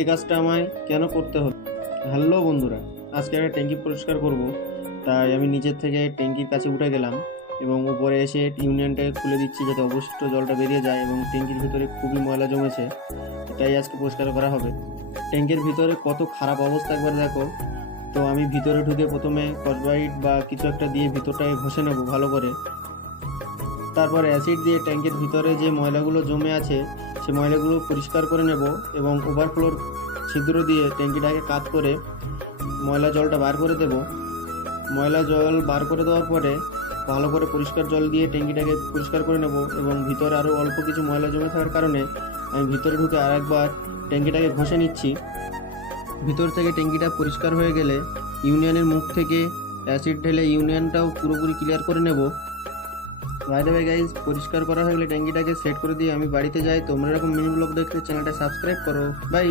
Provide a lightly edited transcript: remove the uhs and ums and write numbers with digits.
এই কাজটা আমায় কেন করতে হলো? হ্যালো বন্ধুরা, আজকে একটা ট্যাঙ্কি পরিষ্কার করব, তাই আমি নিচের থেকে ট্যাঙ্কির কাছে উঠে গেলাম এবং উপরে এসে ইউনিয়নটাকে খুলে দিচ্ছি যাতে অবশিষ্ট জলটা বেরিয়ে যায় এবং ট্যাঙ্কির ভিতরে খুবই ময়লা জমেছে, এটাই আজকে পরিষ্কার করা হবে। ট্যাঙ্কের ভিতরে কত খারাপ অবস্থা একবার দেখো। তো আমি ভিতরে ঢুকে প্রথমে স্কচব্রাইট বা কিছু একটা দিয়ে ভিতরটাকে ঘষে নেব ভালো করে। তারপর অ্যাসিড দিয়ে ট্যাঙ্কের ভিতরে যে ময়লাগুলো জমে আছে সে ময়লাগুলো পরিষ্কার করে নেব এবং ওভারফ্লোর ছিদ্র দিয়ে ট্যাঙ্কিটাকে কাত করে ময়লা জলটা বার করে দেব। ময়লা জল বার করে দেওয়ার পরে ভালো করে পরিষ্কার জল দিয়ে ট্যাঙ্কিটাকে পরিষ্কার করে নেব এবং ভিতরে আরও অল্প কিছু ময়লা জমে থাকার কারণে আমি ভিতরে ঢুকে আরেকবার ট্যাঙ্কিটাকে ঘষে নিচ্ছি। ভিতর থেকে ট্যাঙ্কিটা পরিষ্কার হয়ে গেলে ইউনিয়নের মুখ থেকে অ্যাসিড ঢেলে ইউনিয়নটাও পুরোপুরি ক্লিয়ার করে নেব। বাই দ্য ওয়ে গাইজ, পরিষ্কার করা হয়ে গেলে ট্যাঙ্কিটাকে সেট করে দিয়ে আমি বাড়িতে যাই। তোমরা এরকম মিনি ব্লগ দেখতে চ্যানেলটা সাবস্ক্রাইব করো। বাই।